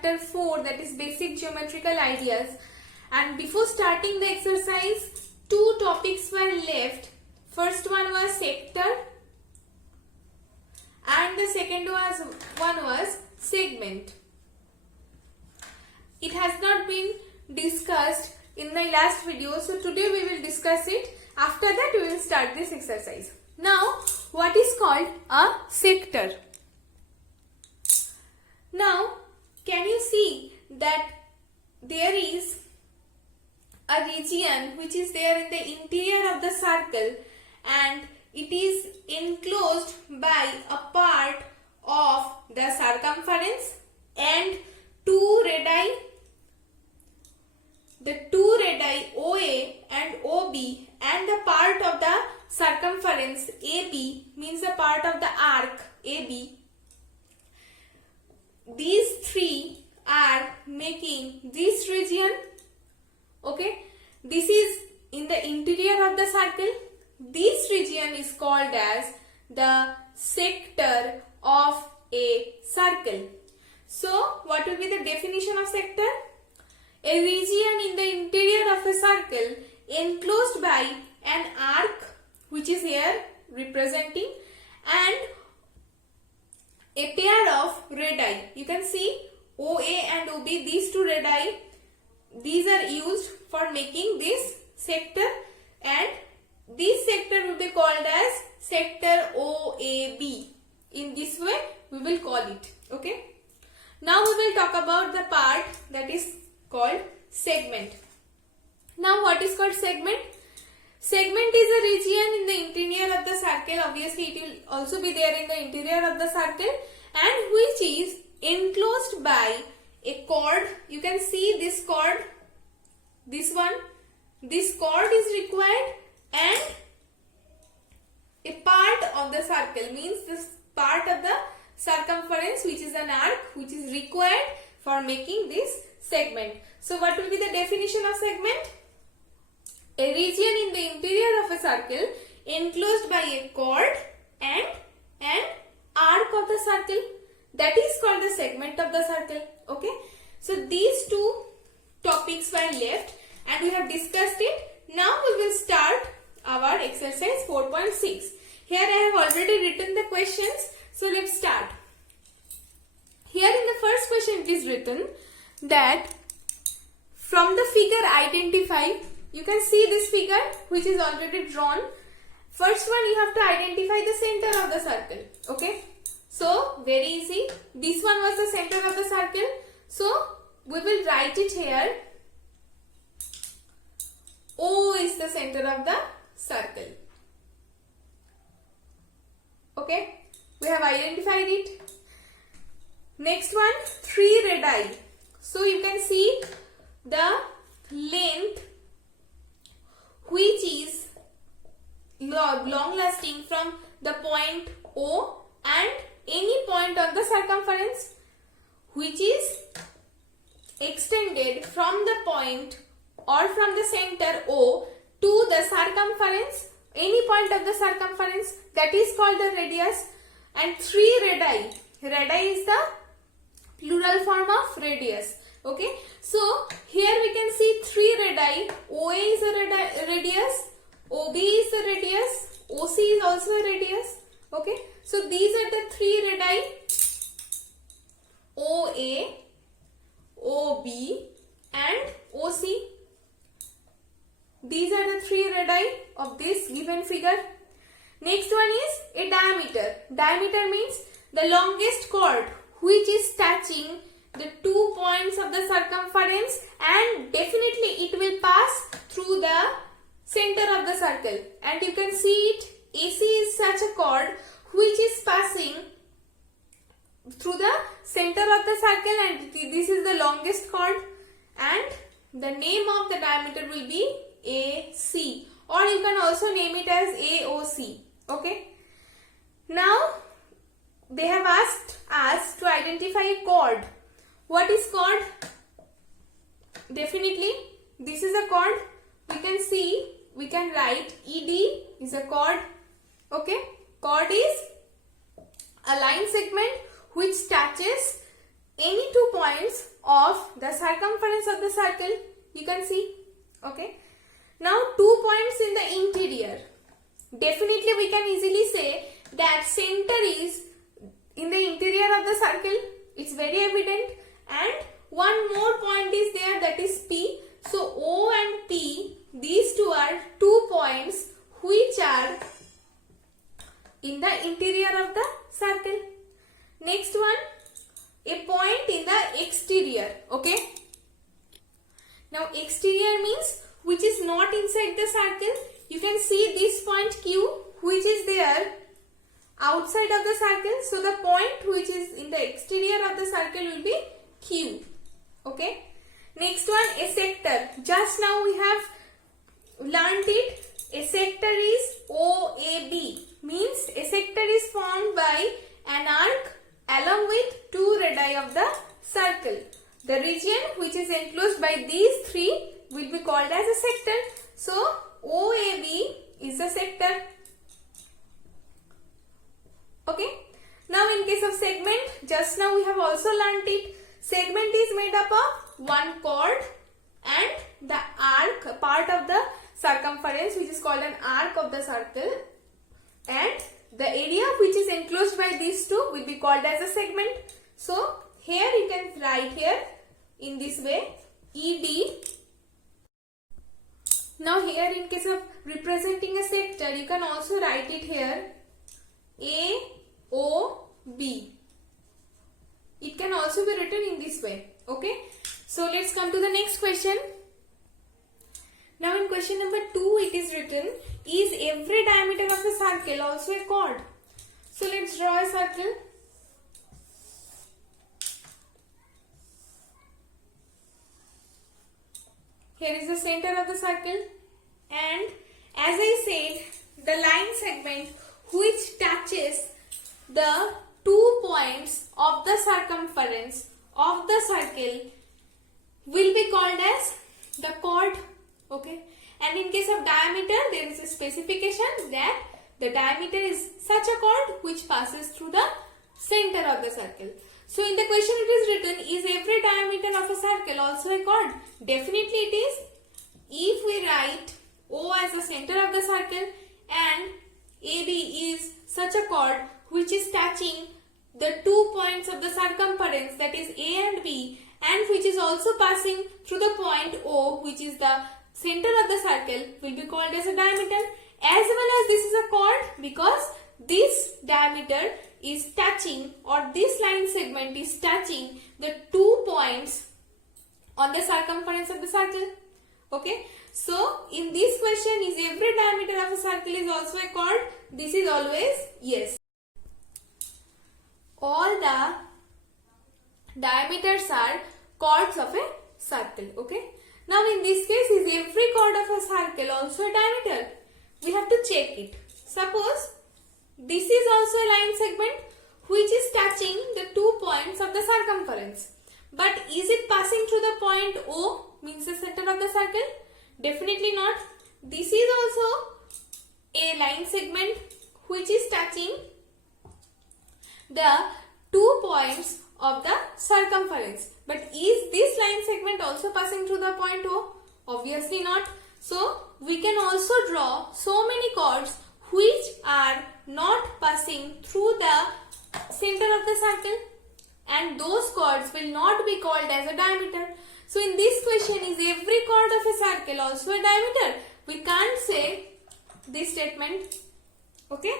chapter 4, that is basic geometrical ideas. And before starting the exercise, two topics were left. First one was sector and the second one was segment. It has not been discussed in the last video, so today we will discuss it. After that we will start this exercise. Now, what is called a sector? Now, can you see that there is a region which is there in the interior of the circle and it is enclosed by a part of the circumference and two radii. The two radii OA and OB and the part of the circumference AB means the part of the arc AB. These three are making this region. Okay, this is in the interior of the circle. This region is called as the sector of a circle. So, what will be the definition of sector? A region in the interior of a circle enclosed by an arc, which is here representing, and a pair of radii. You can see OA and OB, these two radii, these are used for making this sector, and this sector will be called as sector OAB. In this way we will call it. Okay. Now we will talk about the part that is called segment. Now, what is called segment? Segment is a region in the interior of the circle. Obviously, it will also be there in the interior of the circle, and which is enclosed by a chord. You can see this chord, this one. This chord is required, and a part of the circle means this part of the circumference, which is an arc, which is required for making this segment. So, what will be the definition of segment? A region in the interior of a circle enclosed by a chord and an arc of the circle, that is called the segment of the circle. Okay. So, these two topics were left and we have discussed it. Now, we will start our exercise 4.6. Here I have already written the questions. So, let's start. Here in the first question it is written that from the figure identify, you can see this figure which is already drawn. First one, you have to identify the center of the circle. Okay. So, very easy. This one was the center of the circle. So, we will write it here. O is the center of the circle. Okay. We have identified it. Next one, 3 radii. So, you can see the length which is long lasting from the point O and any point on the circumference which is extended from the point or from the center O to the circumference, any point of the circumference, that is called the radius, and 3 radii. Radii is the plural form of radius. Okay. So, here we can see 3 radii. OA is a radius, OB is a radius, OC is also a radius. Okay. So, these are the 3 radii. OA, OB and OC. These are the 3 radii of this given figure. Next one is a diameter. Diameter means the longest chord which is touching the 2 points of the circumference, and definitely it will pass through the center of the circle, and you can see it. AC is such a chord which is passing through the center of the circle, and this is the longest chord, and the name of the diameter will be AC, or you can also name it as AOC. Okay. Now, they have asked us to identify a chord. What is chord? Definitely, this is a chord. We can see, we can write ED is a chord. Okay. Chord is a line segment which touches any 2 points of the circumference of the circle. You can see. Okay. Now 2 points in the interior. Definitely we can easily say that center is in the interior of the circle. It's very evident. And one more point is there, that is P. So O and P, these two are 2 points which are in the interior of the circle. Next one, a point in the exterior. Okay. Now exterior means which is not inside the circle. You can see this point Q which is there outside of the circle. So the point which is in the exterior of the circle will be Q. Okay. Next one, a sector. Just now we have learnt it. A sector is OAB. Means a sector is formed by an arc along with 2 radii of the circle. The region which is enclosed by these 3 will be called as a sector. So OAB is a sector. Okay. Now in case of segment, just now we have also learnt it. Segment is made up of one chord and the arc, part of the circumference which is called an arc of the circle, and the area which is enclosed by these two will be called as a segment. So here you can write here in this way ED. Now here in case of representing a sector, you can also write it here AOB. It can also be written in this way. Okay. So let's come to the next question. Now in question number 2 it is written, is every diameter of a circle also a chord? So let's draw a circle. Here is the center of the circle, and as I said, the line segment which touches the 2 points of the circumference of the circle will be called as the chord. Okay. And in case of diameter, there is a specification that the diameter is such a chord which passes through the center of the circle. So in the question it is written, is every diameter of a circle also a chord? Definitely it is. If we write O as the center of the circle and AB is such a chord which is touching the 2 points of the circumference, that is A and B, and which is also passing through the point O, which is the center of the circle, will be called as a diameter, as well as this is a chord because this diameter is touching, or this line segment is touching the 2 points on the circumference of the circle. Okay. So in this question, is every diameter of a circle is also a chord? This is always yes. All the diameters are chords of a circle. Okay. Now in this case, is every chord of a circle also a diameter? We have to check it. Suppose this is also a line segment which is touching the 2 points of the circumference. But is it passing through the point O, means the center of the circle? Definitely not. This is also a line segment which is touching the 2 points of the circumference. But is this line segment also passing through the point O? Obviously not. So we can also draw so many chords which are not passing through the center of the circle, and those chords will not be called as a diameter. So in this question, is every chord of a circle also a diameter? We can't say this statement. Okay.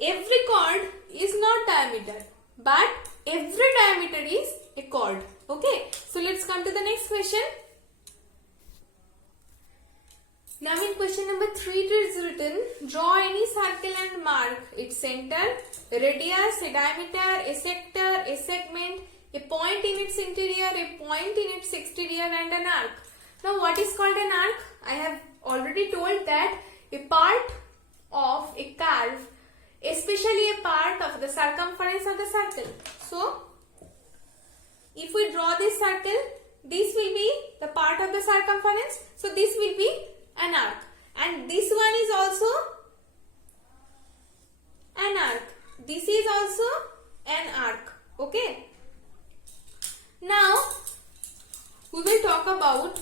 Every chord is not diameter, but every diameter is a chord. Okay. So let's come to the next question. Now in question number 3 it is written, draw any circle and mark its center, a radius, a diameter, a sector, a segment, a point in its interior, a point in its exterior, and an arc. Now what is called an arc? I have already told that a part of a curve, especially a part of the circumference of the circle. So if we draw this circle, this will be the part of the circumference. So this will be an arc, and this one is also an arc. This is also an arc. Okay. Now we will talk about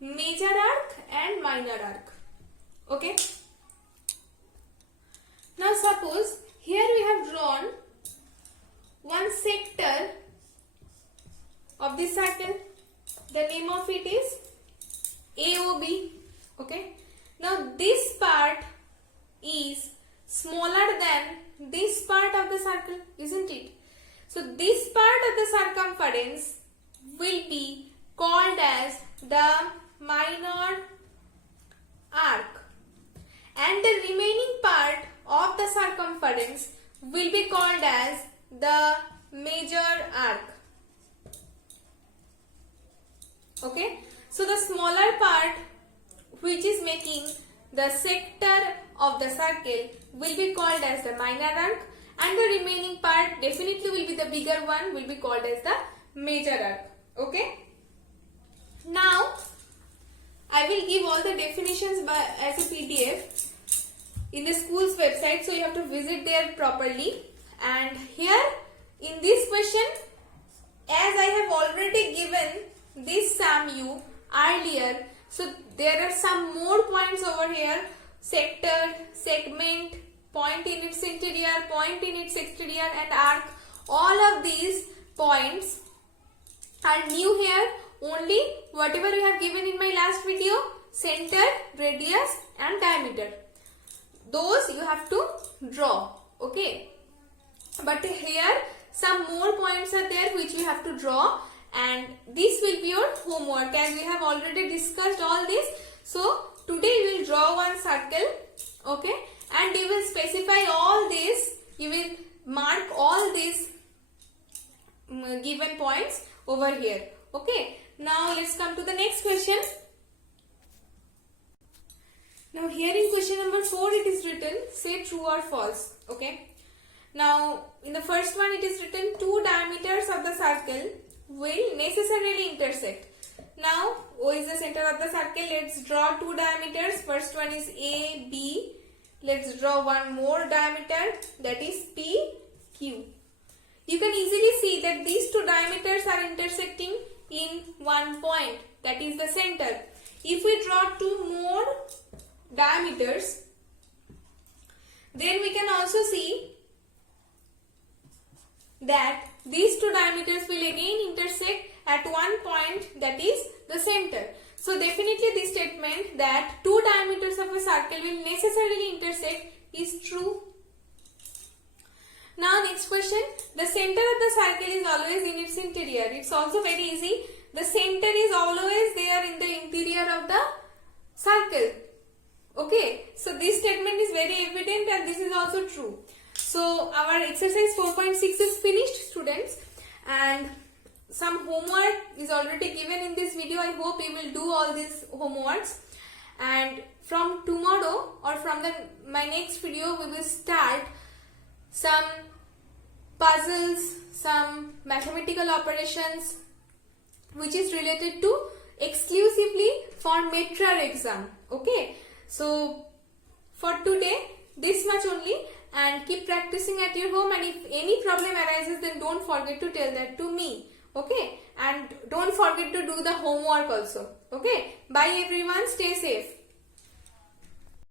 major arc and minor arc. Okay. Now suppose here we have drawn one sector of this circle. The name of it is AOB. Okay. Now this part is smaller than this part of the circle, isn't it? So this part of the circumference will be called as the minor arc, and the remaining part of the circumference will be called as the major arc. Okay, so the smaller part, which is making the sector of the circle, will be called as the minor arc, and the remaining part definitely will be the bigger one, will be called as the major arc. Okay, now I will give all the definitions as a PDF in the school's website, so you have to visit there properly. And here in this question, as I have already given this SAMU earlier, so there are some more points over here: sector, segment, point in its interior, point in its exterior, and arc. All of these points are new here. Only whatever we have given in my last video: center, radius and diameter. Those you have to draw. Okay. But here some more points are there which you have to draw, and this will be your homework, as we have already discussed all this. So today you will draw one circle. Okay. And you will specify all this. You will mark all these given points over here. Okay. Now let's come to the next question. Now here in question number 4 it is written, say true or false. Okay. Now in the first one it is written, two diameters of the circle will necessarily intersect. Now O is the center of the circle. Let's draw two diameters. First one is A, B. Let's draw one more diameter, that is P, Q. You can easily see that these two diameters are intersecting in one point, that is the center. If we draw two more diameters, then we can also see that these two diameters will again intersect at one point, that is the center. So definitely this statement that two diameters of a circle will necessarily intersect is true. Now next question, the center of the circle is always in its interior. It's also very easy. The center is always there in the interior of the circle. Okay, so this statement is very evident and this is also true. So our exercise 4.6 is finished, students, and some homework is already given in this video. I hope you will do all these homeworks, and from tomorrow or from my next video we will start some puzzles, some mathematical operations which is related to exclusively for METRAR exam. Okay, so for today this much only, and keep practicing at your home, and if any problem arises then don't forget to tell that to me. Okay, and don't forget to do the homework also. Okay, bye everyone, stay safe.